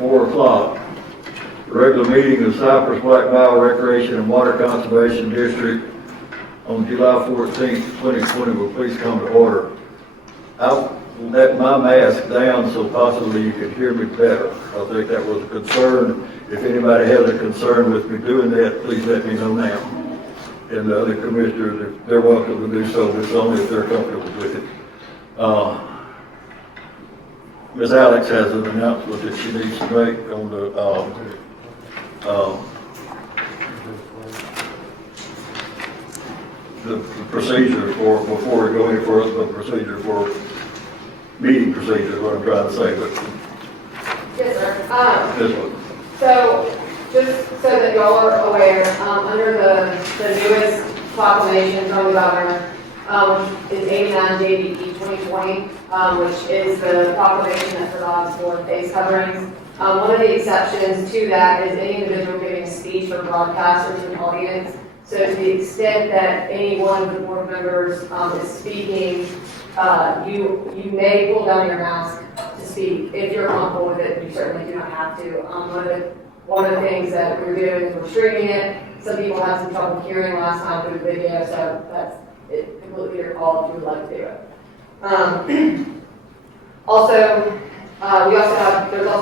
4 o'clock. The regular meeting of Cypress Black Mile Recreation and Water Conservation District on July 14th, 2020 will please come to order. I'll let my mask down so possibly you can hear me better. I think that was a concern. If anybody has a concern with me doing that, please let me know now. And the other commissioners, if they're welcome to do so, but it's only if they're comfortable with it. Ms. Alex has an announcement that she needs to make on the procedure for, before we go any further, the procedure for meeting procedure is what I'm trying to say, but. Yes, sir. This one. So, just so that y'all are aware, under the newest proclamation from the governor, is 89 JBE 2020, which is the proclamation that provides for face coverings. One of the exceptions to that is any individual giving a speech or broadcaster to an audience. So to the extent that any one of the board members is speaking, you may pull down your mask to speak. If you're comfortable with it, you certainly do not have to. One of the things that we're doing is we're streaming it. Some people had some trouble hearing last time through the video, so that's completely your call if you would like to do it. There's also a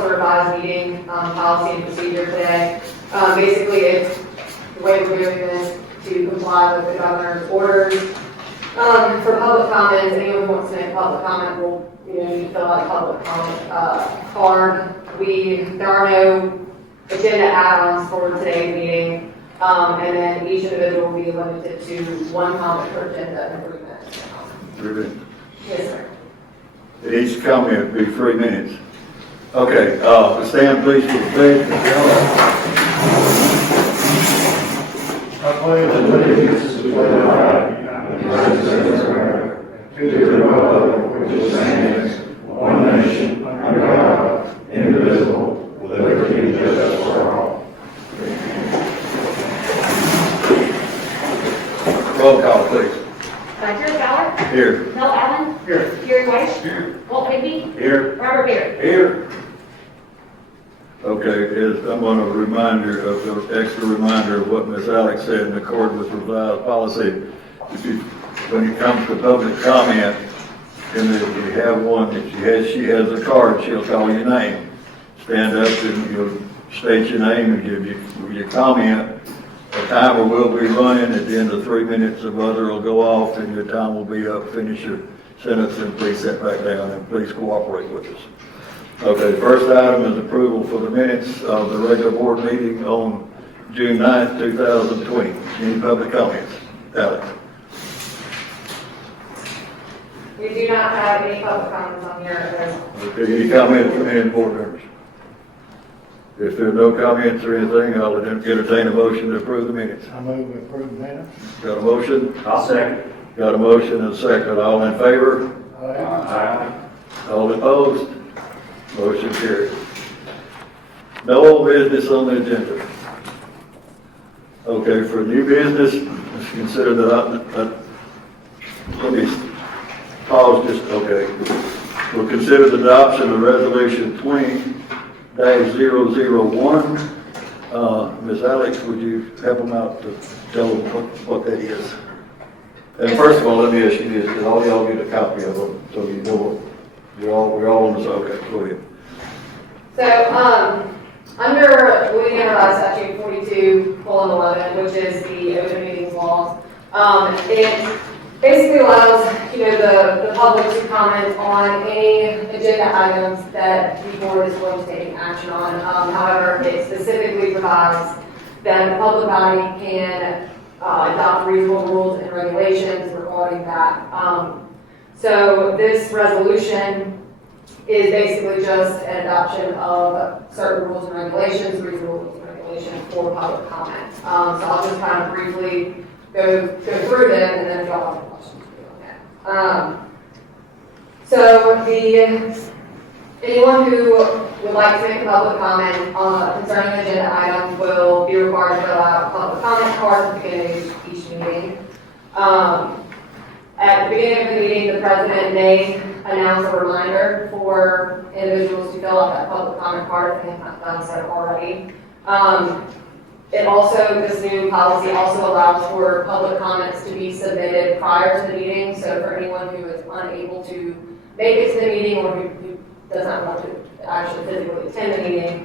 revised meeting policy and procedure today. Basically, it's the way we're doing this to comply with the governor's orders. For public comments, anyone who wants to make a public comment will, need to fill out a public comment card. There are no agenda add-ons for today's meeting, and then each individual will be limited to 1 comment per agenda in 3 minutes. 3 minutes. Yes, sir. And each comment will be 3 minutes. Okay, stand please for the pledge. I pledge allegiance to the flag of the United States of America, to the republic which stands one nation under God, indivisible, with liberty and justice for all. Roll call, please. Jared Fowler. Here. Mel Allen. Here. Gary Weiss. Here. Walt Higby. Here. Robert Baird. Here. Okay, I'm going to extra reminder of what Ms. Alex said in accord with revised policy. When it comes to public comment, and if you have one, if she has a card, she'll call your name. Stand up and you'll state your name and give your comment. The timer will be running. At the end of 3 minutes, the buzzer will go off and your time will be up. Finish your sentence and please sit back down and please cooperate with us. Okay, the first item is approval for the minutes of the regular board meeting on June 9th, 2020. Any public comments? Alex? We do not have any public comments on here. Okay, any comments from any board members? If there are no comments or anything, I'll entertain a motion to approve the minutes. I move we approve the minutes. Got a motion? I'll second. Got a motion and a second. All in favor? Aye. All opposed? Motion carried. No old business on the agenda. Okay, for new business, let's consider that, let me pause just, okay. We'll consider the adoption of resolution 20-001. Ms. Alex, would you help them out to tell them what that is? And first of all, let me ask you this, did all y'all get a copy of them, so you know what, we're all on this, okay, go ahead. So, under Louisiana Revised Statute 42:11, which is the open meetings laws, it basically allows, the public to comment on any agenda items that the board is going to take action on. However, it specifically provides that the public body can adopt reasonable rules and regulations regarding that. So this resolution is basically just an adoption of certain rules and regulations, reasonable rules and regulations for public comment. So I'll just kind of briefly go through them, and then if y'all have any questions, we'll do that. So anyone who would like to make a public comment concerning an agenda item will be required to fill out a public comment card at the beginning of each meeting. At the beginning of the meeting, the president may announce a reminder for individuals to fill out that public comment card if they have not done so already. This new policy also allows for public comments to be submitted prior to the meeting. So for anyone who is unable to make it to the meeting or who does not want to actually physically attend the meeting,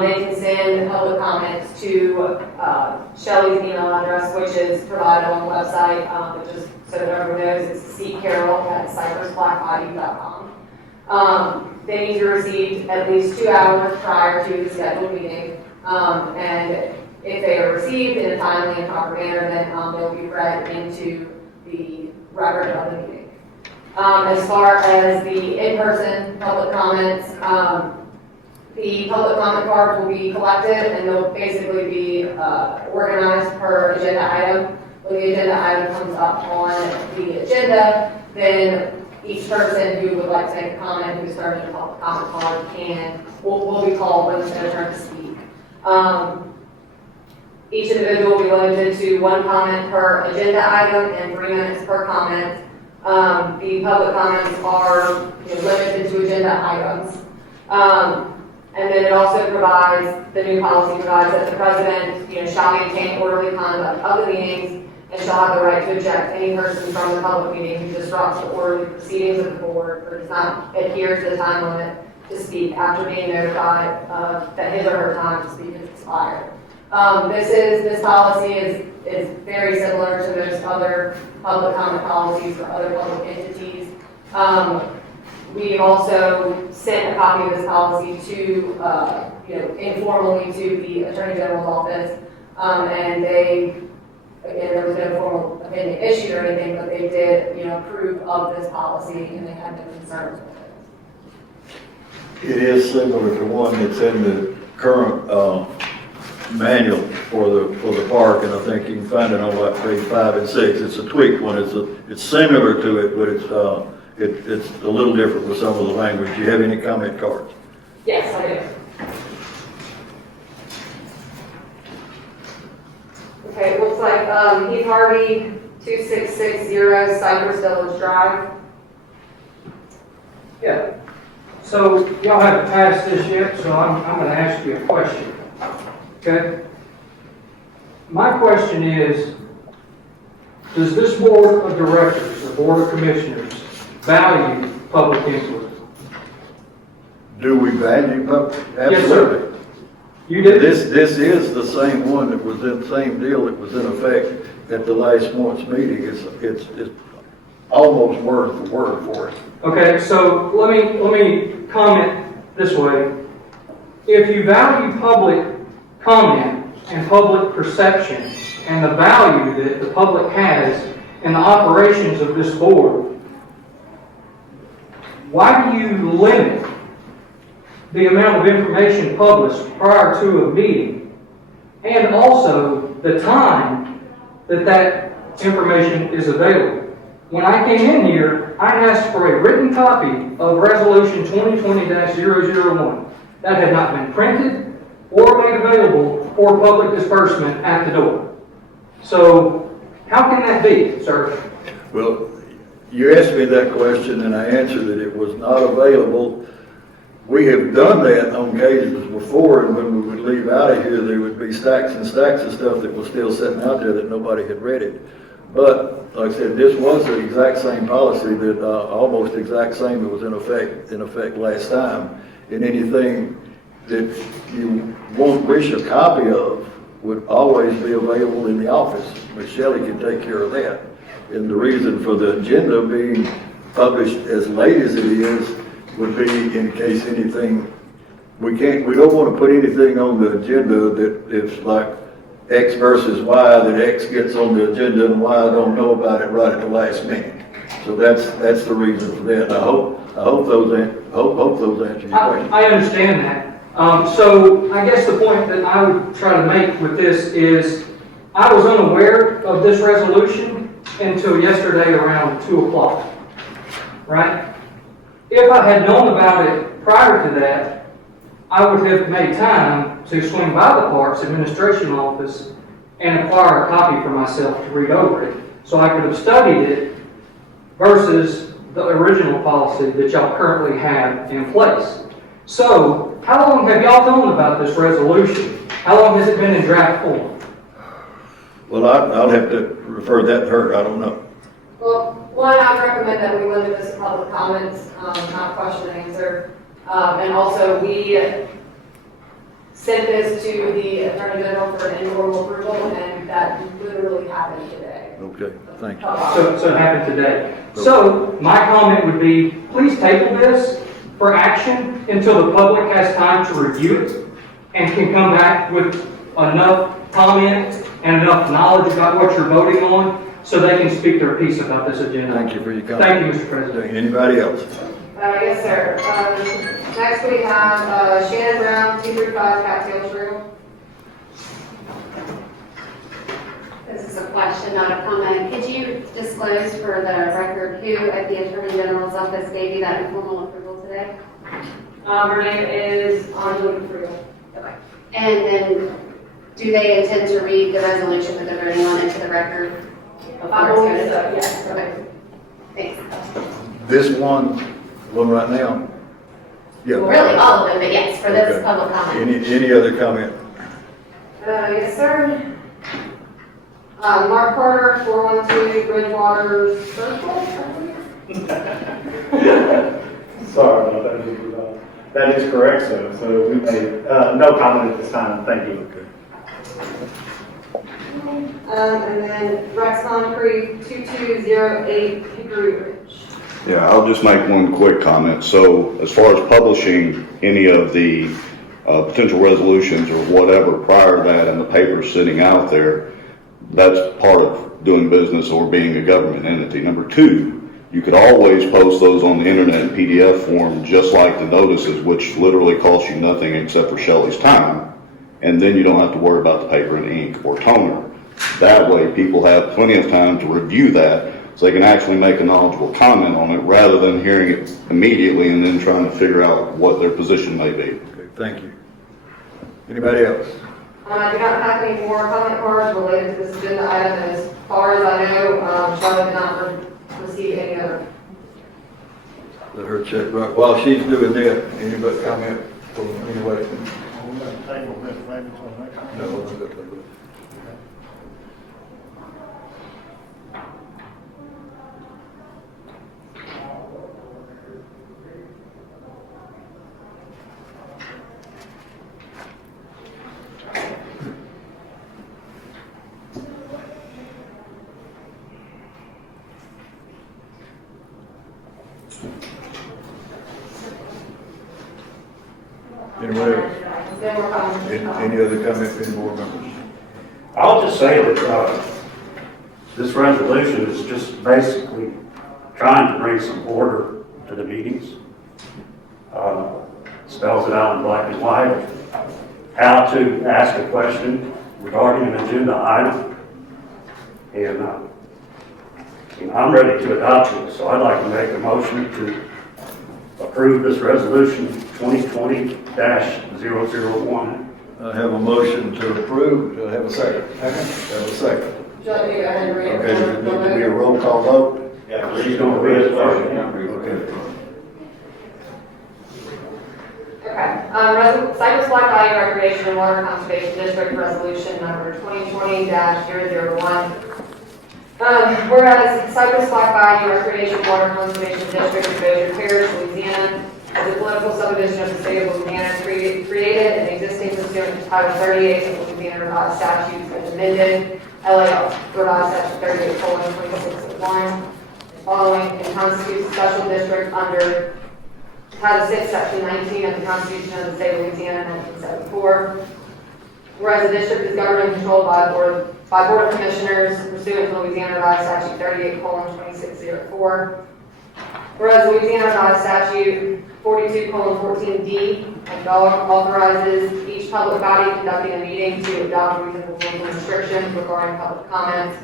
they can send public comments to Shelley's email address, which is provided on the website, which is, so that everyone knows, it's ccarol@cypressblackbody.com. They need to receive at least 2 hours prior to the scheduled meeting, and if they are received in a timely and proper manner, then they'll be read into the record of the meeting. As far as the in-person public comments, the public comment cards will be collected and they'll basically be organized per agenda item. When the agenda item comes up on the agenda, then each person who would like to make a comment, who's starting a public comment card, will be called when it's their turn to speak. Each individual will be limited to 1 comment per agenda item and 3 minutes per comment. The public comments are limited to agenda items. And then it also provides, the new policy provides that the president, shall maintain orderly conduct of the meetings and shall have the right to eject any person from the public meeting who disrupts the orderly proceedings of the board or does not adhere to the time limit to speak after being notified that his or her time to speak has expired. This policy is very similar to most other public comment policies for other public entities. We also sent a copy of this policy to, informally to the Attorney General's office, and they, again, there was no formal opinion issued or anything, but they did, approve of this policy and they had no concerns with it. It is similar to one that's in the current manual for the park, and I think you can find it on page 5 and 6. It's a tweaked one. It's similar to it, but it's a little different with some of the language. Do you have any comment cards? Yes, I do. Okay, it looks like Heath Harvey, 2660 Cypress Village Drive. Yeah. So y'all haven't passed this yet, so I'm going to ask you a question. Okay? My question is, does this board of directors, the board of commissioners, value public input? Do we value public? Yes, sir. Absolutely. You did? This is the same one that was in, same deal that was in effect at the last month's meeting. It's almost word for word for it. Okay, so let me comment this way. If you value public comment and public perception and the value that the public has in the operations of this board, why do you limit the amount of information published prior to a meeting and also the time that information is available? When I came in here, I asked for a written copy of Resolution 2020-001. That had not been printed or made available for public disbursement at the door. So, how can that be, sir? Well, you asked me that question and I answered that it was not available. We have done that on occasions before, and when we would leave out of here, there would be stacks and stacks of stuff that was still sitting out there that nobody had read it. But, like I said, this was the exact same policy that, almost exact same that was in effect last time. And anything that you wish a copy of would always be available in the office. Ms. Shelley can take care of that. And the reason for the agenda being published as late as it is would be in case anything, we don't want to put anything on the agenda that it's like X versus Y, that X gets on the agenda and Y don't know about it right at the last minute. So that's the reason for that. I hope those answer your question. I understand that. So I guess the point that I would try to make with this is I was unaware of this resolution until yesterday around 2 o'clock, right? If I had known about it prior to that, I would have made time to swing by the Parks Administration Office and acquire a copy for myself to read over it, so I could have studied it versus the original policy that y'all currently have in place. So, how long have y'all known about this resolution? How long has it been in draft form? Well, I'll have to refer that to her, I don't know. Well, one, I would recommend that we limit this to public comments, not question and answer. And also, we sent this to the Attorney General for an informal approval, and that literally happened today. Okay, thank you. So it happened today. So, my comment would be, please table this for action until the public has time to review it and can come back with enough comment and enough knowledge about what you're voting on so they can speak their piece about this agenda. Thank you for your comment. Thank you, Mr. President. Anybody else? Yes, sir. Next we have Shannon Brown, 235 Cattail Trail. This is a question, not a comment. Could you disclose for the record who at the Attorney General's office gave you that informal approval today? Her name is Angela Creel. Okay. And then, do they intend to read the resolution that they're voting on into the record? I believe so, yes. Okay. Thanks. This one right now? Yeah. Really, all of them, but yes, for this Okay. public comment. Any other comment? Yes, sir. Mark Carter, 412 Bridgewater Circle, I believe. Sorry about that, Mr. President. That is correct, sir. So we made, no comment at this time. Thank you. Okay. And then Rex Concrete, 2208 Hickory Ridge. Yeah, I'll just make one quick comment. So as far as publishing any of the potential resolutions or whatever prior to that and the papers sitting out there, that's part of doing business or being a government entity. Number two, you could always post those on the internet in PDF form, just like the notices, which literally cost you nothing except for Shelley's time. And then you don't have to worry about the paper and ink or toner. That way people have plenty of time to review that so they can actually make a knowledgeable comment on it rather than hearing it immediately and then trying to figure out what their position may be. Okay, thank you. Anybody else? I do not have any more comment cards related to this agenda item. As far as I know, Charlotte did not receive any other. Let her check right. While she's doing that, anybody comment from anybody? No. Anybody else? Then we're coming. Any other comment from any board members? I'll just say that this resolution is just basically trying to bring some order to the meetings. Spells it out in black and white, how to ask a question regarding an agenda item. And I'm ready to adopt it, so I'd like to make a motion to approve this resolution 2020-001. I have a motion to approve. Do I have a second? Second. Have a second. Would you like me to go ahead and read it? Okay, does it need to be a roll call vote? Yeah, she's going to read it first. Okay. Okay. Cypress Black Valley Recreation and Water Conservation District Resolution number 2020-001. Whereas Cypress Black Valley Recreation and Water Conservation District of Bossier Parish, Louisiana, as a political subdivision of the state of Louisiana, created and existing pursuant to Title 38 of Louisiana Revised Statutes and amended LA Revised Statute 38:2601, following and constitutes a special district under Title 6, Section 19 of the Constitution of the State of Louisiana, 1974. Whereas the district is governed and controlled by Board of Commissioners pursuant to Louisiana Revised Statute 38:2604. Whereas Louisiana Revised Statute 42:14D and authorizes each public body conducting a meeting to adopt reasonable rules and restrictions regarding public comments.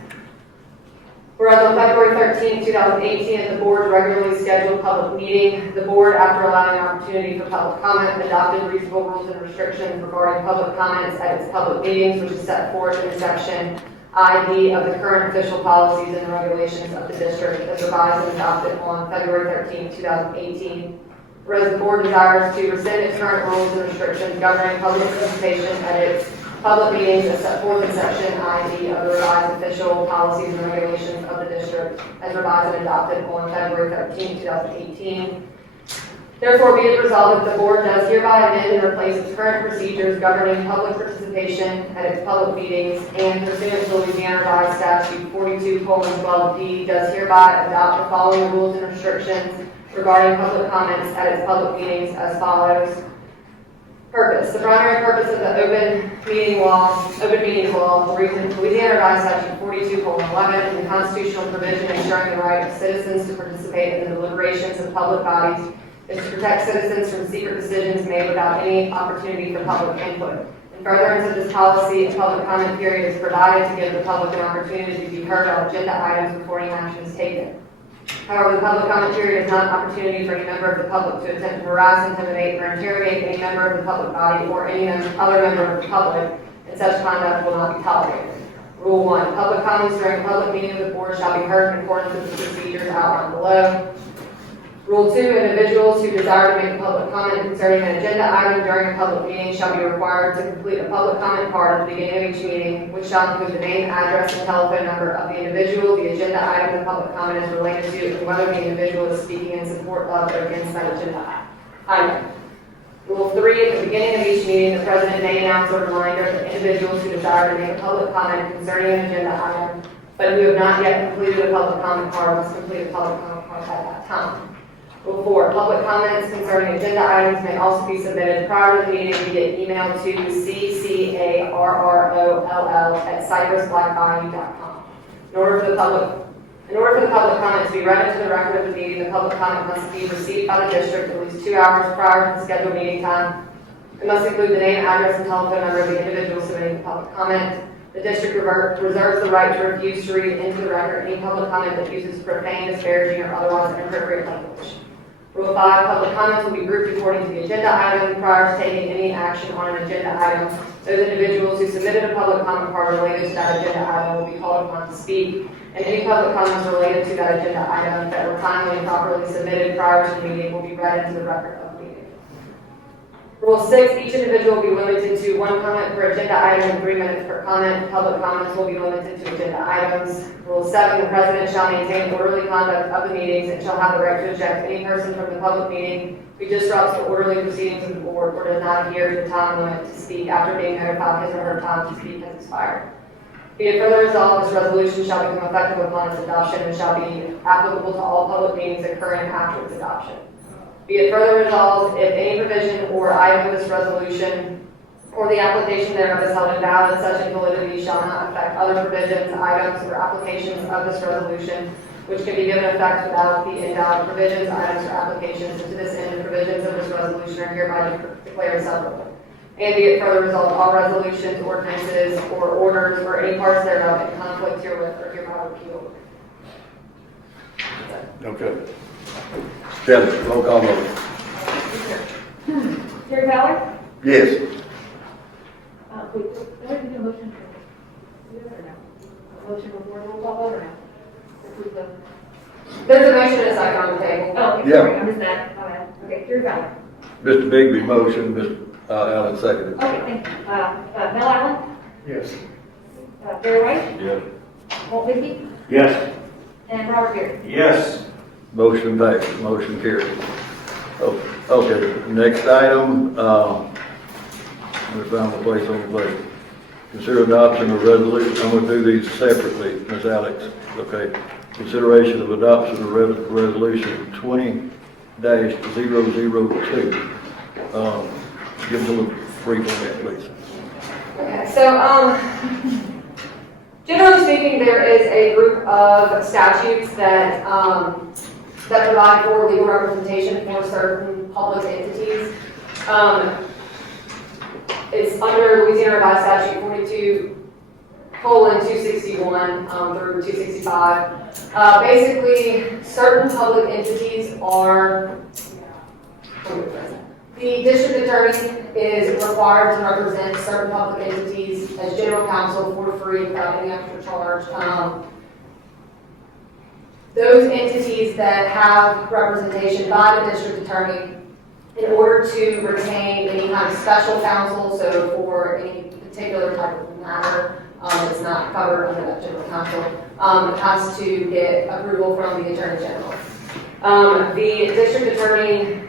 Whereas on February 13, 2018, at the board's regularly scheduled public meeting, the board, after allowing an opportunity for public comment, adopted reasonable rules and restrictions regarding public comments at its public meetings, which is set forth in section ID of the current official policies and regulations of the district as revised and adopted on February 13, 2018. whereas the board desires to rescind its current rules and restrictions governing public participation at its public meetings as set forth in section ID of the revised official policies and regulations of the district as revised and adopted on February 13, 2018. Therefore, be it resolved that the board does hereby amend and replace its current procedures governing public participation at its public meetings and pursuant to Louisiana Revised Statute 42:12D does hereby adopt the following rules and restrictions regarding public comments at its public meetings as follows. Purpose. The primary purpose of the open meetings law, Louisiana Revised Statute 42:11, and the constitutional provision ensuring the right of citizens to participate in the deliberations of public bodies is to protect citizens from secret decisions made without any opportunity for public input. In furtherance of this policy, a public comment period is provided to give the public an opportunity to be heard on agenda items before any action is taken. However, the public comment period is not an opportunity for any member of the public to attempt to harass, intimidate, or interrogate any member of the public body or any other member of the public, and such conduct will not be tolerated. Rule 1. Public comments during a public meeting of the board shall be heard in accordance with the procedures outlined below. Rule 2, individuals who desire to make a public comment concerning an agenda item during a public meeting shall be required to complete a public comment card at the beginning of each meeting, which shall include the name, address, and telephone number of the individual, the agenda item the public comment is related to, and whether the individual is speaking in support of or against that agenda item. Rule 3, at the beginning of each meeting, the president may announce a reminder that individuals who desire to make a public comment concerning an agenda item, but who have not yet completed a public comment card must complete a public comment card at that time. Rule 4, public comments concerning agenda items may also be submitted prior to the meeting via email to ccarroll@cypressblackbayou.com. In order for the public comment to be read into the record of the meeting, the public comment must be received by the district at least 2 hours prior to the scheduled meeting time. It must include the name, address, and telephone number of the individual submitting the public comment. The district reserves the right to refuse to read into the record any public comment that uses profane, disparaging, or otherwise inappropriate language. Rule 5, public comments will be grouped according to the agenda item. Prior to taking any action on an agenda item, those individuals who submitted a public comment card related to that agenda item will be called upon to speak, and any public comments related to that agenda item that were timely and properly submitted prior to the meeting will be read into the record of the meeting. Rule 6, each individual will be limited to 1 comment per agenda item and 3 minutes per comment. Public comments will be limited to agenda items. Rule 7, the president shall maintain orderly conduct of the meetings and shall have the right to eject any person from the public meeting who disrupts the orderly proceedings of the board or does not adhere to the time limit to speak after being notified his or her time to speak has expired. Be it further resolved, this resolution shall become effective upon its adoption and shall be applicable to all public meetings occurring after its adoption. Be it further resolved, if any provision or item of this resolution or the application thereof is held invalid, such invalidity shall not affect other provisions, items, or applications of this resolution, which can be given effect without the invalid provisions, items, or applications. And to this end, the provisions of this resolution are hereby declared severable. And be it further resolved, all resolutions, ordinances, or orders, or any parts thereof in conflict herewith are hereby repealed. Okay. Kelly, roll call vote. Terry Ballard? Yes. Wait, do I have to do a motion for this or no? A motion before the roll call vote or no? Approve the- There's a motion and a second on the table. Oh, okay, Yeah. sorry, I missed that. My bad. Okay, Terry Ballard. Mr. Bigby motion, Mr. Allen seconded. Okay, thank you. Mel Allen? Yes. Barry White? Yes. Walt Whitby? Yes. And Robert Gary? Yes. Motion passed, motion carried. Oh, okay, next item, let me find my place on the plate. Consider adoption of resolution, I'm gonna do these separately, Ms. Alex, okay? Consideration of adoption of resolution 20-002. Give us a little brief on that, please. Okay, so, generally speaking, there is a group of statutes that, that provide for legal representation for certain public entities. It's under Louisiana Revised Statute 42:261 through 265. Basically, certain public entities are, the district attorney is required to represent certain public entities as general counsel for free without any extra charge. Those entities that have representation by the district attorney in order to retain any kind of special counsel, so for any particular type of matter, it's not covered under that general counsel, it has to get approval from the Attorney General. The district attorney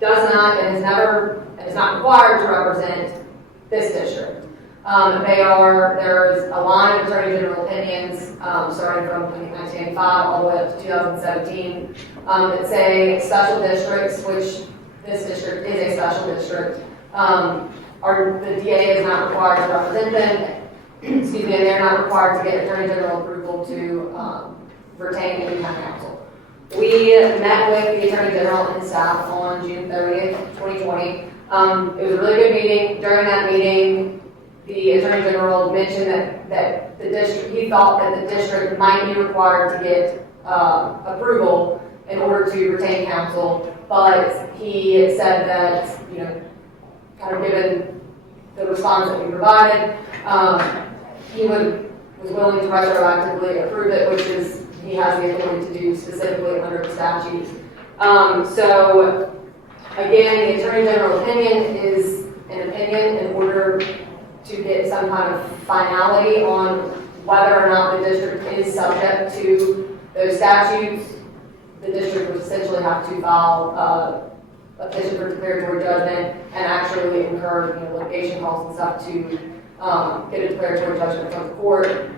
does not and is not required to represent this district. There's a line of Attorney General opinions, starting from 1985 all the way up to 2017, that say special districts, which this district is a special district, the DA is not required to represent them. Excuse me, and they're not required to get Attorney General approval to retain any kind of counsel. We met with the Attorney General and staff on June 30th, 2020. It was a really good meeting. During that meeting, the Attorney General mentioned that the district, he thought that the district might be required to get approval in order to retain counsel, but he said that, kind of given the response that we provided, he was willing to retroactively approve it, which is, he has the authority to do specifically under the statutes. So, again, the Attorney General opinion is an opinion in order to get some kind of finality on whether or not the district is subject to those statutes. The district would essentially have to file a petition for declaratory judgment and actually incur litigation costs and stuff to get a declaratory judgment from the court.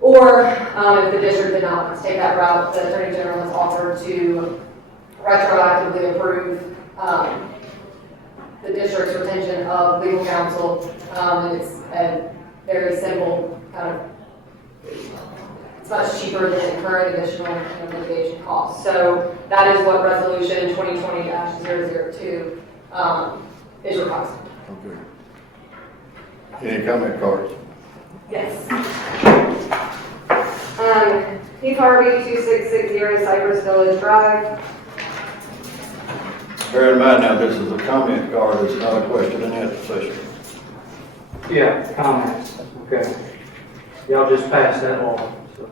Or if the district did not want to take that route, the Attorney General has offered to retroactively approve the district's retention of legal counsel. And it's a very simple kind of, it's much cheaper than incurring additional litigation costs. So that is what Resolution 2020-002 is requesting. Okay. Any comment cards? Yes. Heath Harvey, 2660 Cypress Village Drive. Bear in mind now, this is a comment card, it's not a question and answer session. Yeah, comments, okay. Y'all just passed that along. So.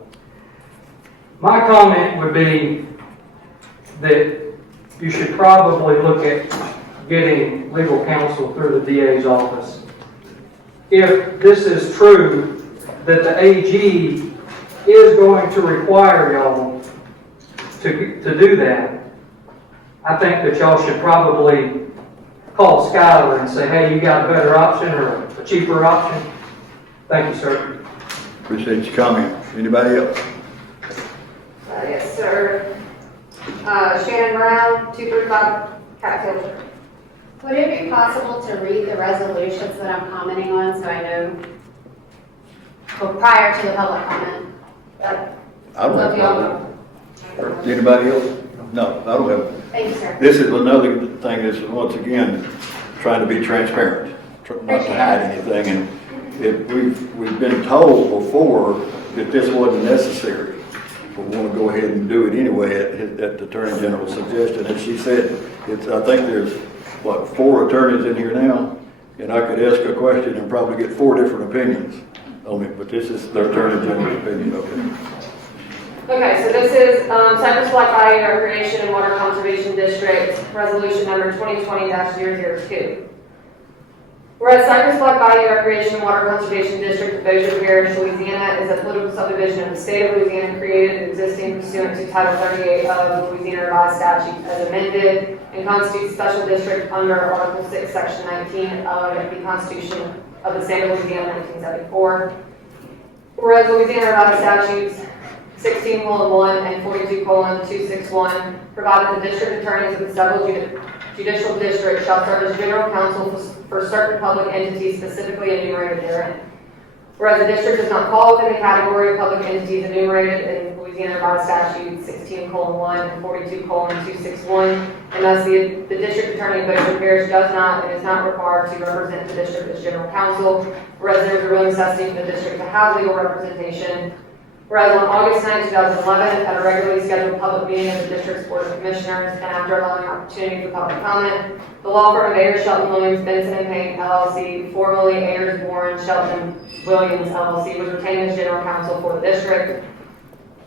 My comment would be that you should probably look at getting legal counsel through the DA's office. If this is true, that the AG is going to require y'all to do that, I think that y'all should probably call Skylar and say, hey, you got a better option or a cheaper option? Thank you, sir. Appreciate your comment. Anybody else? Yes, sir. Shannon Brown, 235 Cattail. Would it be possible to read the resolutions that I'm commenting on so I know, well, prior to the public comment? I don't have a problem. Anybody else? No, I don't have. Thank you, sir. This is another thing that's, once again, trying to be transparent, not to hide anything. And we've been told before that this wasn't necessary. We want to go ahead and do it anyway at the Attorney General's suggestion. And she said, I think there's, 4 attorneys in here now, and I could ask a question and probably get 4 different opinions on it, but this is the Attorney General's opinion, okay? Okay, so this is Cypress Black Bayou Recreation and Water Conservation District, resolution number 2020-002. Whereas Cypress Black Bayou Recreation and Water Conservation District of Bossier Parish, Louisiana is a political subdivision of the state of Louisiana created and existing pursuant to Title 38 of Louisiana Revised Statutes as amended and constitutes a special district under Article 6, Section 19 of the Constitution of the state of Louisiana, 1974. Whereas Louisiana Revised Statutes 16:1 and 42:261 provide that the district attorneys of the several judicial districts shall serve as general counsel for certain public entities specifically enumerated therein. Whereas the district does not fall within the category of public entities enumerated in Louisiana Revised Statutes 16:1 and 42:261, and thus the district attorney of Bossier Parish does not and is not required to represent the district as general counsel, whereas there is a real necessity for the district to have legal representation. Whereas on August 9, 2011, at a regularly scheduled public meeting of the District's Board of Commissioners, and after allowing opportunity for public comment, the law firm of Ayers, Shelton, Williams, Benson & Payne, LLC, formerly Ayers, Warren, Shelton, Williams, LLC, was retained as general counsel for the district.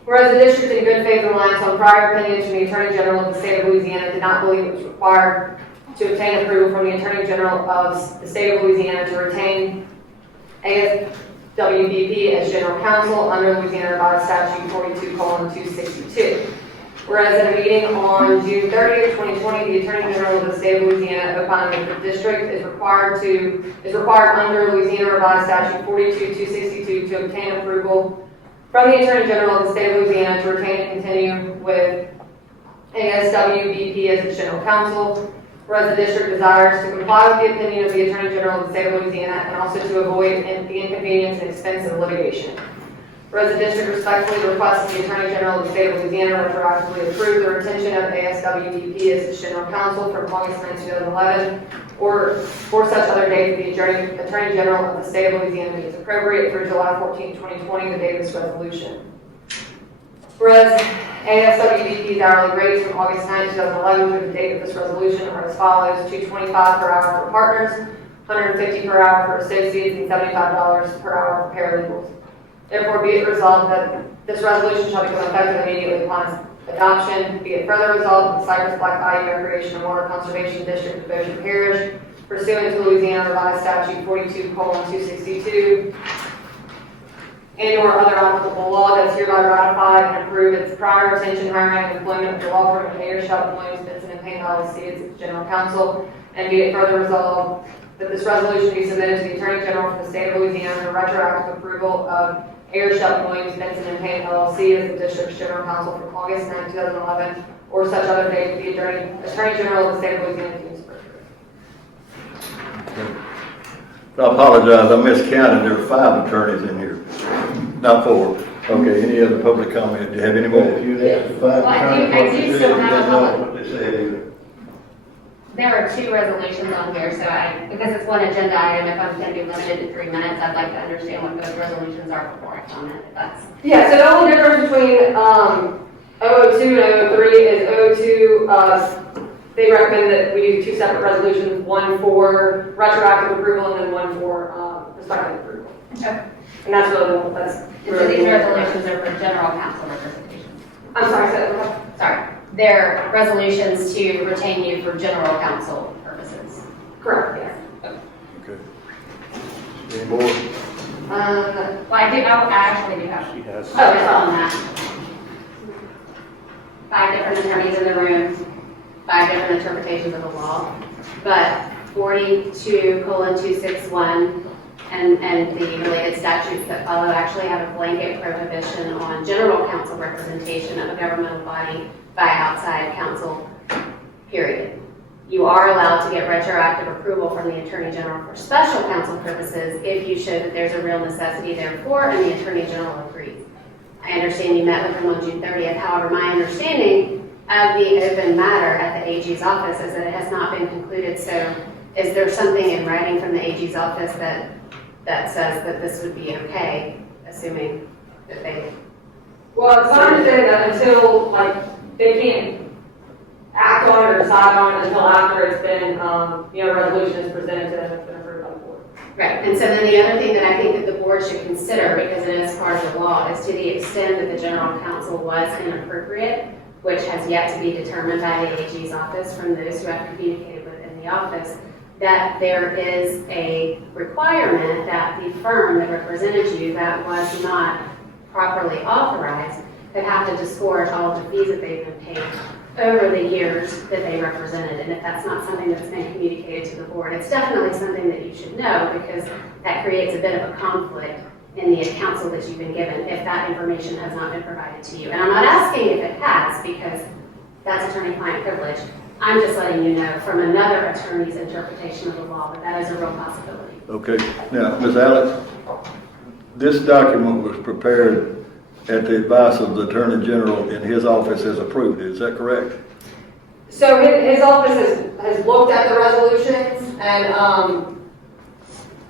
Whereas the district, in good faith reliance on prior opinions from the Attorney General of the state of Louisiana, did not believe it was required to obtain approval from the Attorney General of the State of Louisiana to retain ASWBP as General Counsel under Louisiana Revised Statute 42:262. Whereas in a meeting on June 30th, 2020, the Attorney General of the State of Louisiana opined that the district is required under Louisiana Revised Statute 42:262 to obtain approval from the Attorney General of the State of Louisiana to retain and continue with ASWBP as its General Counsel. Whereas the district desires to comply with the opinion of the Attorney General of the State of Louisiana and also to avoid the inconvenience and expense of litigation. Whereas the district respectfully requests the Attorney General of the State of Louisiana retroactively approve the retention of ASWBP as its General Counsel from August 9, 2011, or for such other date that the Attorney General of the State of Louisiana deems appropriate through July 14, 2020, the date of this resolution. Whereas ASWBP's hourly rates from August 9, 2011 through the date of this resolution are as follows: $225 per hour for partners, $150 per hour for associates, and $75 per hour for paralegals. Therefore, be it resolved that this resolution shall become effective immediately upon its adoption. Be it further resolved that the Cypress Black Bayou Recreation and Water Conservation District of Ocean Parish, pursuant to Louisiana Revised Statute 42:262, and/or other applicable law, does hereby ratify and approve its prior retention, hiring, and employment of the law firm of Shop Williams, Benson and Payne LLC as its General Counsel. And be it further resolved that this resolution be submitted to the Attorney General for the State of Louisiana for retroactive approval of Shop Williams, Benson and Payne LLC as the District's General Counsel from August 9, 2011, or such other date that the Attorney General of the State of Louisiana deems appropriate. I apologize, I miscounted, there are 5 attorneys in here, not 4. Okay, any other public comment? Do you have any more? If you'd asked the five Well, I attorneys do what to still do, have they a know couple. what they said either. There are 2 resolutions on here, so because it's one agenda item, if I'm going to be limited to 3 minutes, I'd like to understand what those resolutions are before I comment. If that's Yeah, so the only difference between 002 and 003 is 002, they recommend that we do 2 separate resolutions, one for retroactive approval and then one for prospective approval. okay. And that's really, that's And so these resolutions are for general counsel representation. I'm sorry, so, Sorry, they're resolutions to retain you for general counsel purposes. correct, yes. Okay. Any more? Well, I actually do have. She has. Oh, it's on that. 5 different attorneys in the room, 5 different interpretations of the law, but 42:261 and the related statutes that follow actually have a blanket prohibition on general counsel representation of a governmental body by outside counsel, period. You are allowed to get retroactive approval from the Attorney General for special counsel purposes if you show that there's a real necessity therefore and the Attorney General agrees. I understand you met with him on June 30th. However, my understanding of the open matter at the AG's office is that it has not been concluded. So is there something in writing from the AG's office that says that this would be okay, assuming that they... Well, it's my understanding that until, they can't act on it or decide on it until after it's been, resolution is presented to them and been approved by the board. Right, and so then the other thing that I think that the board should consider, because it is part of the law, is to the extent that the general counsel was inappropriate, which has yet to be determined by the AG's office from those who have communicated with in the office, that there is a requirement that the firm that represented you that was not properly authorized would have to disgorge all of the fees that they've been paid over the years that they represented. And if that's not something that's been communicated to the board, it's definitely something that you should know, because that creates a bit of a conflict in the counsel that you've been given if that information has not been provided to you. And I'm not asking if it has, because that's attorney-client privilege. I'm just letting you know from another attorney's interpretation of the law that that is a real possibility. Okay. Now, Ms. Alex, this document was prepared at the advice of the Attorney General in his office as approved. Is that correct? So his office has looked at the resolutions, and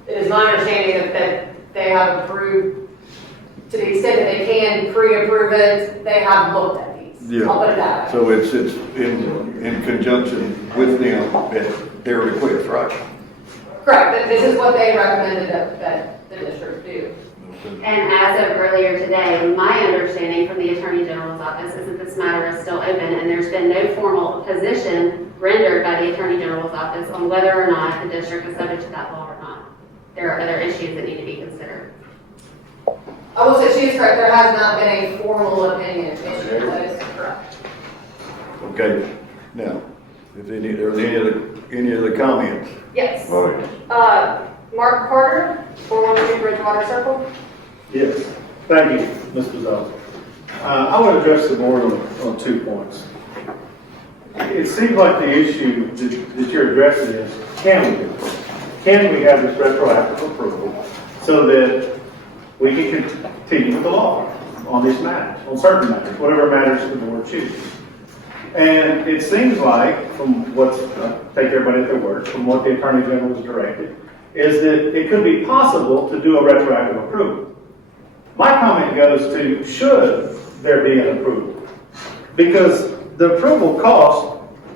it is my understanding that they have approved, to the extent that they can pre-approve it, they have looked at these. Yeah. I'll put it that way. So it's in conjunction with them at their request, right? Correct, that this is what they recommended that the district do. And as of earlier today, my understanding from the Attorney General's office is that this matter is still open, and there's been no formal position rendered by the Attorney General's office on whether or not the district is subject to that law or not. There are other issues that need to be considered. I will say she is correct, there has not been a formal opinion issued, that is correct. Okay, now, if there's any other comments? Yes. All right. Mark Carter, 412 Bridgewater Circle. Yes, thank you, Ms. Pizzelle. I want to address the board on 2 points. It seems like the issue that you're addressing is, can we do this? Can we have this retroactive approval so that we can continue with the law on these matters, on certain matters, whatever matters the board chooses? And it seems like, from what's, take everybody at their word, from what the Attorney General has directed, is that it could be possible to do a retroactive approval. My comment goes to, should there be an approval? Because the approval costs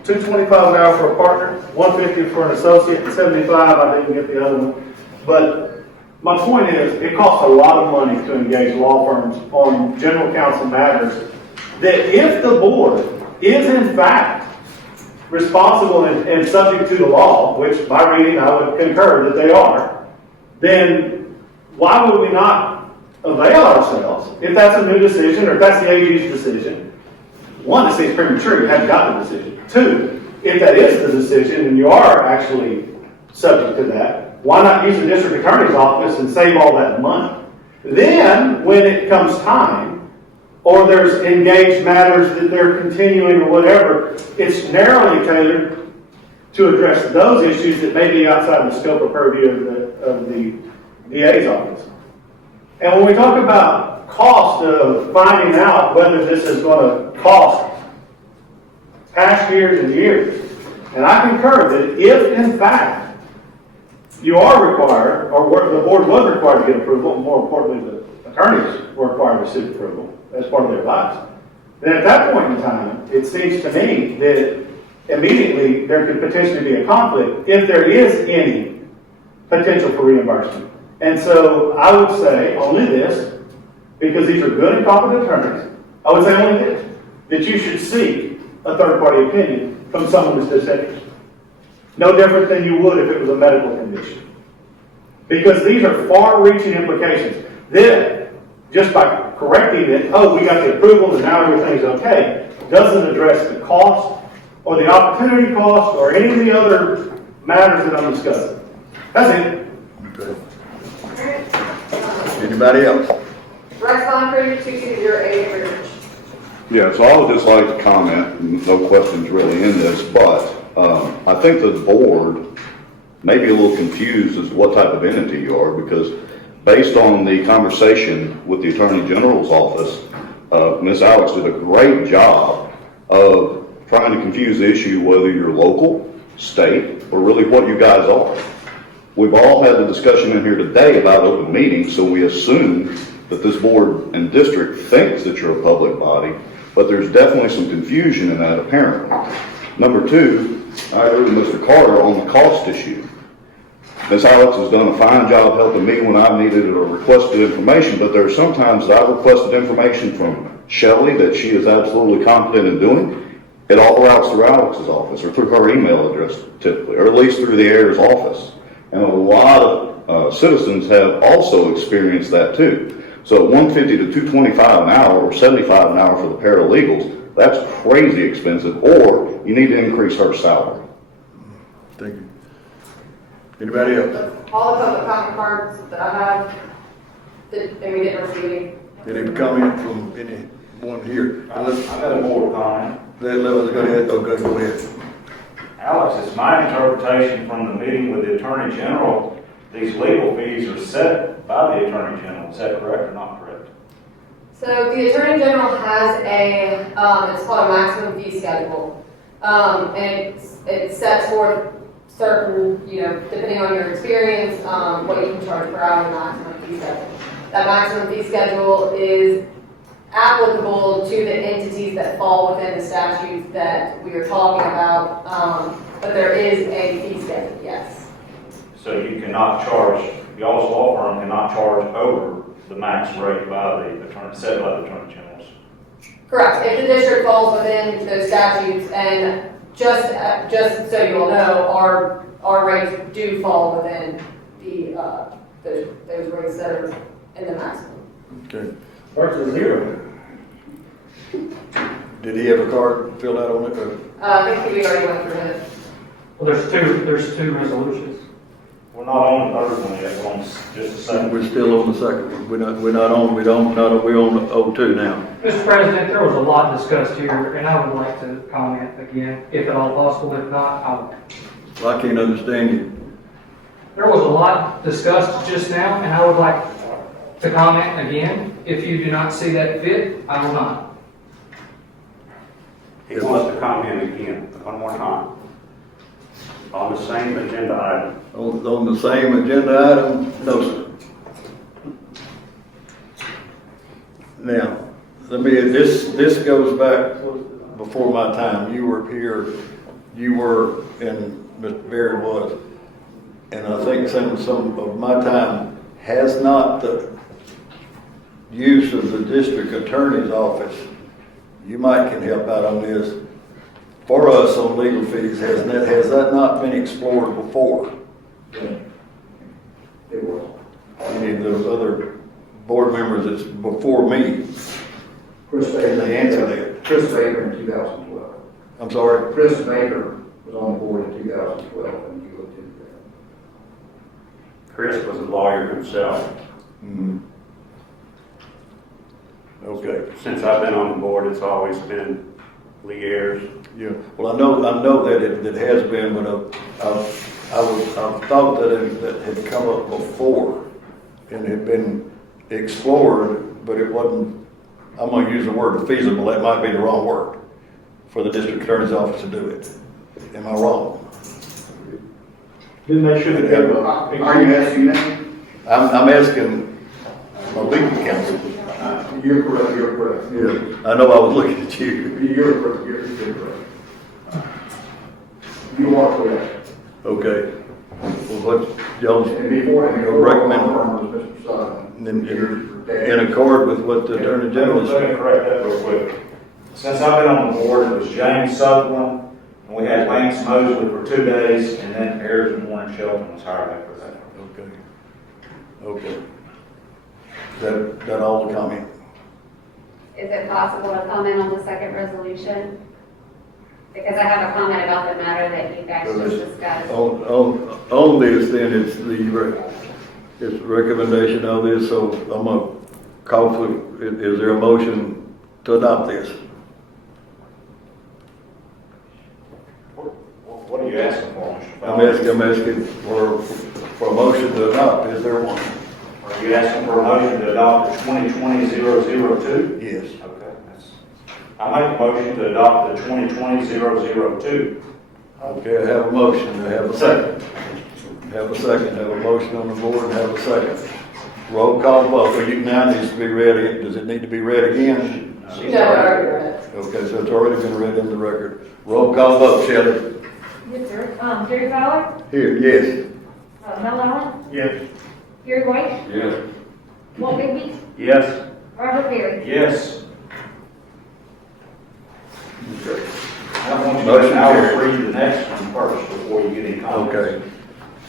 $225 an hour for a partner, $150 for an associate, and $75, I didn't get the other one. But my point is, it costs a lot of money to engage law firms on general counsel matters that if the board is in fact responsible and subject to the law, which by reading I would concur that they are, then why would we not avail ourselves, if that's a new decision or if that's the AG's decision? One, to say it's premature, you haven't got the decision. Two, if that is the decision and you are actually subject to that, why not use the district attorney's office and save all that money? Then, when it comes time, or there's engaged matters that they're continuing or whatever, it's narrowly tailored to address those issues that may be outside the scope or purview of the DA's office. And when we talk about cost of finding out whether this is going to cost past years and years, and I concur that if in fact you are required, or the board was required to get approval, and more importantly the attorneys were required to seek approval as part of their advice, then at that point in time, it seems to me that immediately there could potentially be a conflict if there is any potential for reimbursement. And so I would say only this, because these are good and competent attorneys, I would say only this, that you should seek a third-party opinion from someone who's disinterested. No different than you would if it was a medical condition. Because these are far-reaching implications. Then, just by correcting it, oh, we got the approval and now everything's okay, doesn't address the cost or the opportunity cost or any of the other matters that I'm discussing. That's it. Okay. Anybody else? Rex Concrete, 2208 Bridge. Yeah, so I would just like to comment, no questions really in this, but I think the board may be a little confused as to what type of entity you are, because based on the conversation with the Attorney General's office, Ms. Alex did a great job of trying to confuse the issue whether you're local, state, or really what you guys are. We've all had the discussion in here today about open meetings, so we assume that this board and district thinks that you're a public body, but there's definitely some confusion in that apparently. Number two, I agree with Mr. Carter on the cost issue. Ms. Alex has done a fine job helping me when I've needed it or requested information, but there are sometimes that I've requested information from Shelley that she is absolutely competent in doing. It all routes through Alex's office or through her email address typically, or at least through the heir's office. And a lot of citizens have also experienced that too. So $150 to $225 an hour or $75 an hour for the paralegals, that's crazy expensive, or you need to increase her salary. Thank you. Anybody else? All the public comment cards that I have, and we didn't receive any. Any comment from anyone here? I've got a board comment. Let's go ahead. Okay, go ahead. Alex, it's my interpretation from the meeting with the Attorney General, these legal fees are set by the Attorney General. Is that correct or not correct? So the Attorney General has it's called a maximum fee schedule. And it sets forth certain, depending on your experience, what you can charge per hour in the maximum fee schedule. That maximum fee schedule is applicable to the entities that fall within the statutes that we are talking about, but there is a fee schedule, yes. So you cannot charge, y'all's law firm cannot charge over the max rate by the attorney, set by the Attorney General's. Correct. If the district falls within those statutes and just so you'll know, our rates do fall within the, those rates that are in the maximum. Okay. Versus zero. Did he have a card filled out on it? Or- I think we already went through it. Well, there's two resolutions. We're not on the third one yet, we're on just the second. We're still on the second one. We're not on, we're on 02 now. Mr. President, there was a lot discussed here, and I would like to comment again, if at all possible. If not, I won't. Well, I can't understand you. There was a lot discussed just now, and I would like to comment again. If you do not see that fit, I will not. He wants to comment again, one more time. On the same agenda item. On the same agenda item? No, sir. Now, this goes back before my time. You were here, you were, and Mr. Berry was, and I think some of my time has not the use of the district attorney's office. You might can help out on this. For us on legal fees, has that not been explored before? It was. Any of those other board members that's before me? Chris Can they answer that? Chris Baker in 2012. I'm sorry? Chris Baker was on the board in 2012, and he looked into that. Chris was a lawyer himself. Mhm. Okay. Since I've been on the board, it's always been Lear's. Yeah, well, I know that it has been, but I thought that it had come up before and had been explored, but it wasn't, I'm gonna use the word feasible, that might be the wrong word, for the district attorney's office to do it. Am I wrong? Then they should have. Are you asking that? I'm asking my legal counsel. You're correct, you're correct. Yeah, I know I was looking at you. You're correct, you're correct. You are correct. Okay. Well, what y'all And before, and your recommend was Mr. Sutton. in accord with what the Attorney General Let me said? correct that real quick. Since I've been on the board, it was James Sutherland, and we had Lance Mosley for 2 days, and then Ayers and Warren Shelton was hired after that. Okay. That all the comment? Is it possible to comment on the second resolution? Because I have a comment about the matter that you guys just discussed. On this, then, it's recommendation of this, so I'm gonna call for, is there a motion to adopt this? What are you asking for, Mr. Fowler? I'm asking for a motion to adopt, is there one? Are you asking for a motion to adopt the 2020-002? Yes. Okay, I make a motion to adopt the 2020-002. Okay, I have a motion, I have a second. Have a motion on the board and have a second. Roll call vote, now needs to be read, does it need to be read again? No, I already read it. Okay, so it's already been read in the record. Roll call vote, Shelley. Yes, sir. Jerry Fowler, Here, yes. Mel Allen, Yes. Gary White, Yes. Walt Bigby, Yes. Robert Berry. Yes. Okay. I want you to Motion now carried. read the next one first before you get any comments. Okay.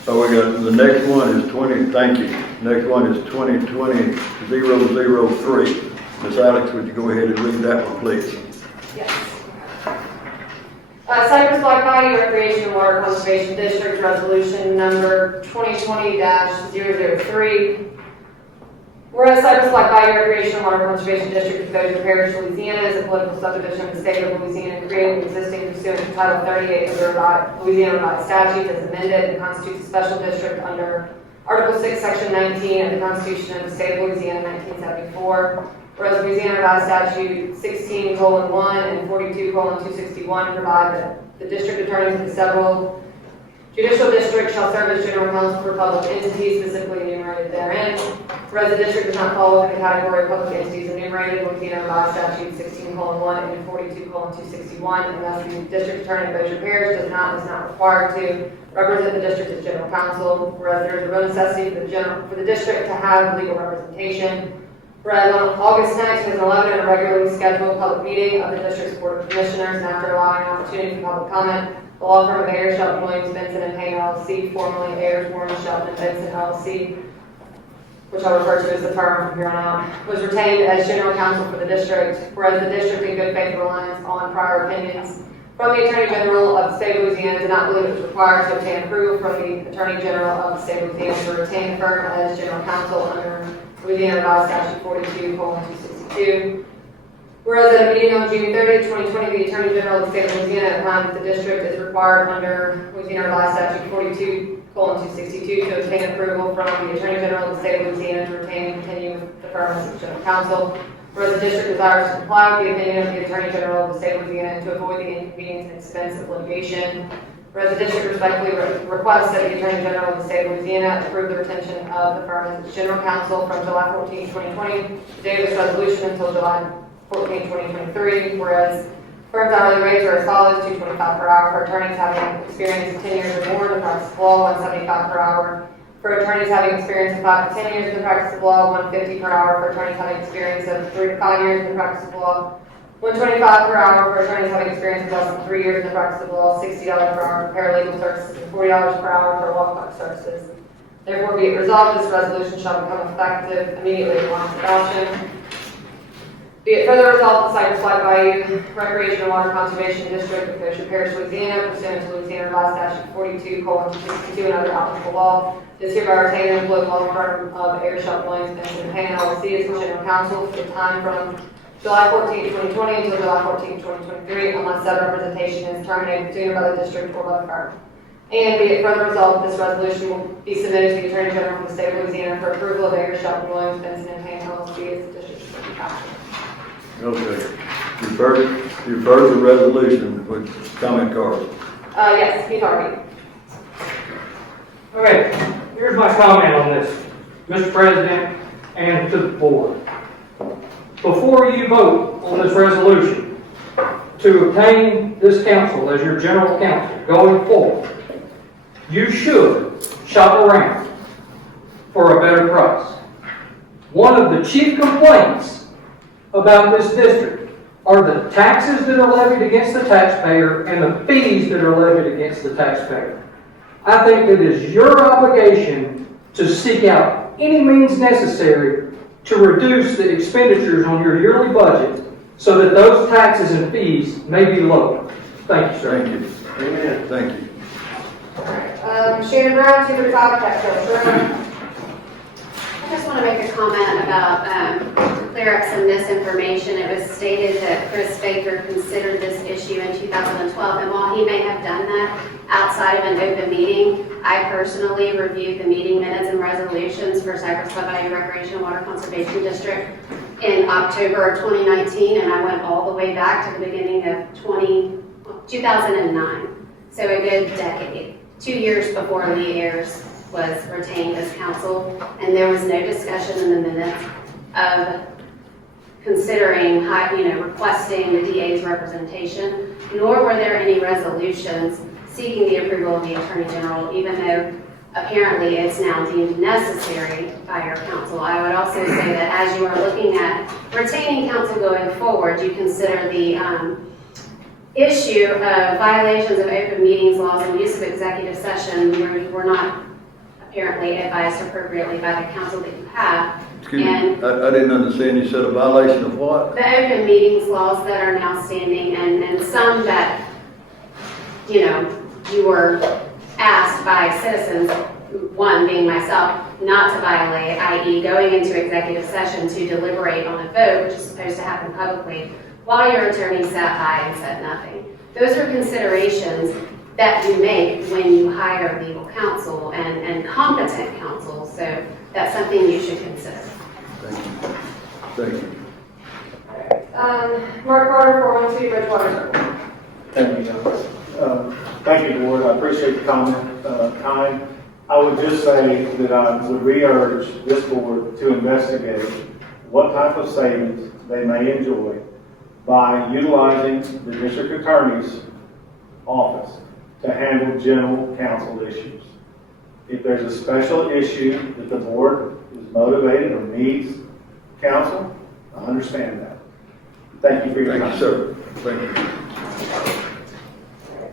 So we got, the next one is thank you. Next one is 2020-003. Ms. Alex, would you go ahead and read that one, please? Yes. Cypress Black Bayou Recreation and Water Conservation District Resolution Number 2020-003. Whereas Cypress Black Bayou Recreation and Water Conservation District of Bossier Parish, Louisiana is a political subdivision of the state of Louisiana created and existing pursuant to Title 38 of the Louisiana Revised Statutes as amended and constitutes a special district under Article 6, Section 19 of the Constitution of the state of Louisiana, 1974. Whereas Louisiana Revised Statute 16:1 and 42:261 provide that the district attorneys of the several judicial districts shall serve as general counsel for public entities specifically enumerated therein. Whereas the district does not fall within the category of public entities enumerated in Louisiana Revised Statute 16:1 and 42:261, and thus the district attorney of Bossier Parish is not required to represent the district as general counsel. Whereas there is a real necessity for the district to have legal representation. Whereas on August 10, 2011, in a regularly scheduled public meeting of the District's Board of Commissioners, and after allowing an opportunity for public comment, the law firm of Ayers, Shelton, Williams, Benson, and Payne LLC, formerly Ayers, Warren, Shelton, and Benson LLC, which I'll refer to as the firm from here on out, was retained as general counsel for the district, whereas the district, in good faith reliance on prior opinions from the Attorney General of the State of Louisiana, did not believe it was required to obtain approval from the Attorney General of the State of Louisiana to retain the firm as general counsel under Louisiana Revised Statute 42:262. Whereas at a meeting on June 30, 2020, the Attorney General of the State of Louisiana opined that the district is required under Louisiana Revised Statute 42:262 to obtain approval from the Attorney General of the State of Louisiana to retain and continue with the firm as general counsel. Whereas the district desires to comply with the opinion of the Attorney General of the State of Louisiana to avoid the inconvenience and expense of litigation. Whereas the district respectfully requests that the Attorney General of the State of Louisiana approve the retention of the firm as its general counsel from July 14, 2020, the date of this resolution, until July 14, 2023. Whereas firm's hourly rates are as follows: $2.25 per hour for attorneys having experience of 10 years or more in the practice of law, $175 per hour for attorneys having experience of 5 to 10 years in the practice of law, $150 per hour for attorneys having experience of 3 to 5 years in the practice of law, $125 per hour for attorneys having experience of less than 3 years in the practice of law, $60 per hour for paralegal services, and $40 per hour for law clerk services. Therefore, be it resolved, this resolution shall become effective immediately upon its adoption. Be it further resolved, the Cypress White Bayou Recreation and Water Conservation District of Ocean Parish, Louisiana, pursuant to Louisiana Revised Statute 42:262 and other applicable law, is hereby retained and employed law firm of Ayers, Shelton, Williams, Benson, and Payne LLC as general counsel for the time from July 14, 2020 until July 14, 2023, unless said representation is terminated sooner by the district or by the firm. And be it further resolved, this resolution will be submitted to the Attorney General of the State of Louisiana for approval of Ayers, Shelton, Williams, Benson, and Payne LLC as the district's general counsel. Okay. You've heard the resolution with comment cards. Yes, Keith Harvey. Okay, here's my comment on this, Mr. President, and to the board. Before you vote on this resolution to obtain this counsel as your general counsel going forward, you should shop around for a better price. One of the chief complaints about this district are the taxes that are levied against the taxpayer and the fees that are levied against the taxpayer. I think it is your obligation to seek out any means necessary to reduce the expenditures on your yearly budget so that those taxes and fees may be lower. Thank you, sir. Thank you. Amen. Thank you. Shannon Brown, 235 Tax I just want to make a comment about, to clear up some misinformation. It was stated that Chris Baker considered this issue in 2012, and while he may have done that outside of an open meeting, I personally reviewed the meeting minutes and resolutions for Cypress Bayou Recreation and Water Conservation District in October of 2019, and I went all the way back to the beginning of 2009. So a good decade, 2 years before Lee Ayers was retained as counsel, and there was no discussion in the minutes of considering, requesting the DA's representation, nor were there any resolutions seeking the approval of the Attorney General, even though apparently it's now deemed necessary by your counsel. I would also say that as you are looking at retaining counsel going forward, you consider the issue of violations of open meetings laws and use of executive session where you were not apparently advised appropriately by the counsel that you have. Excuse me, I didn't understand. You said a violation of what? The open meetings laws that are now standing, and some that, you were asked by citizens, one being myself, not to violate, i.e. going into executive session to deliberate on a vote, which is supposed to happen publicly, while your attorney sat by and said nothing. Those are considerations that you make when you hire legal counsel and competent counsel, so that's something you should consider. Thank you. Thank you. Mark Carter, 412 Bridgewater Circle. Thank you. Thank you, Board. I appreciate the comment, kind. I would just say that I would re-urge this board to investigate what type of savings they may enjoy by utilizing the district attorney's office to handle general counsel issues. If there's a special issue that the board is motivated or needs Council, I understand that. Thank you for your Thank time. you, sir. Thank you.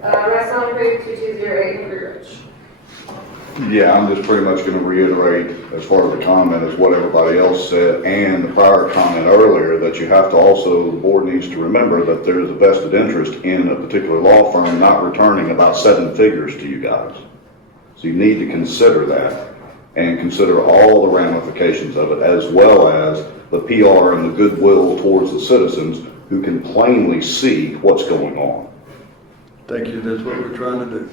Rest on Route 2208 in Blue Ridge. Yeah, I'm just pretty much gonna reiterate, as far as the comment, as what everybody else said, and the prior comment earlier, that you have to also, the board needs to remember that there is a vested interest in a particular law firm not returning about 7 figures to you guys. So you need to consider that, and consider all the ramifications of it, as well as the PR and the goodwill towards the citizens who can plainly see what's going on. Thank you, that's what we're trying to do.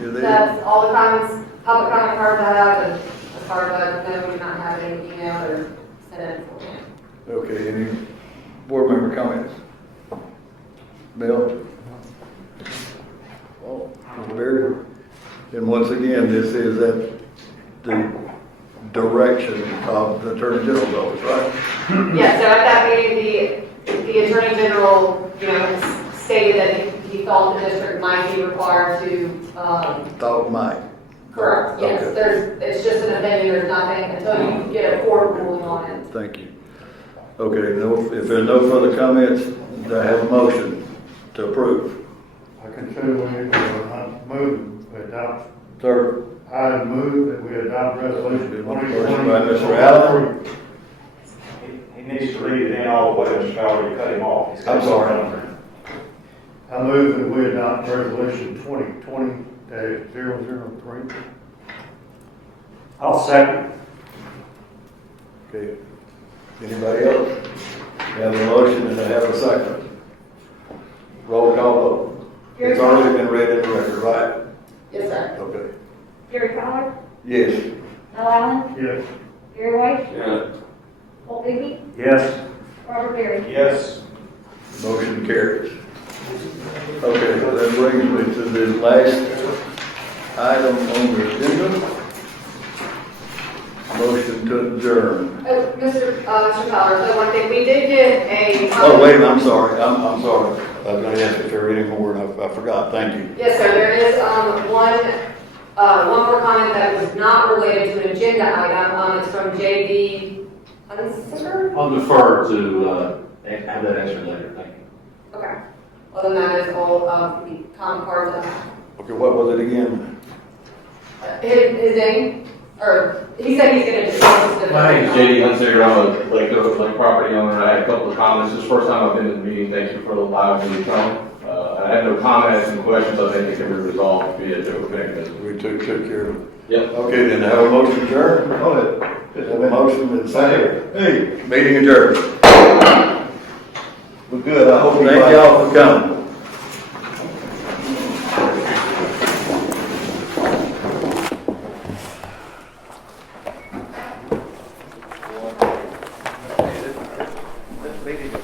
You there? That's all the comments, public comment cards I have, and as far as I know, we do not have any email or sent in for me. Okay, any board member comments? Bill? Oh, Barry? And once again, this is at the direction of the Attorney General's office, right? Yeah, so at that meeting, the Attorney General, stated that he thought the district might be required to, Thought might. correct, yes, Okay. it's just an opinion, there's nothing, until you get a court ruling on it. Thank you. Okay, if there are no further comments, do I have a motion to approve? I consider we need to move, adopt, Sir? I move that we adopt resolution Motion by Mr. Allen. He needs to read it in all the way, Mr. Fowler, you cut him off. He's got I'm sorry. it. I move that we adopt resolution 2020-003. I'll second. Okay. Anybody else? We have a motion and I have a second. Roll call vote. It's already been read in the record, right? Yes, sir. Okay. Gary Fowler, Yes. Al Allen, Yes. Gary White, Yeah. Holt Bigby, Yes. Robert Berry. Yes. Motion carries. Okay, so that brings me to the last item on the agenda. Motion to adjourn. Oh, Mr. Fowler, so one thing, we did get a. Oh, wait, I'm sorry, I'm sorry. I was gonna ask if there were any more, and I forgot, thank you. Yes, sir, there is, one more comment that was not related to an agenda item, it's from J.D. Hunsicker? I'll defer to, have that answered later, thank you. Okay, well, then that is all of the comment cards. Okay, what was it again? His name, or, he said he's gonna discuss the. My name is J.D. Hunsinger, I'm a Lake property owner. I had a couple of comments. This is the first time I've been to the meeting. Thank you for the live meeting tone. I had no comments and questions. I think it can be resolved via different mechanism. We took care of it. Yep. Okay, then have a motion adjourned. Go ahead. Have a motion and second. Hey, meeting adjourned. Well, good, I hope Thank y'all for coming. This meeting is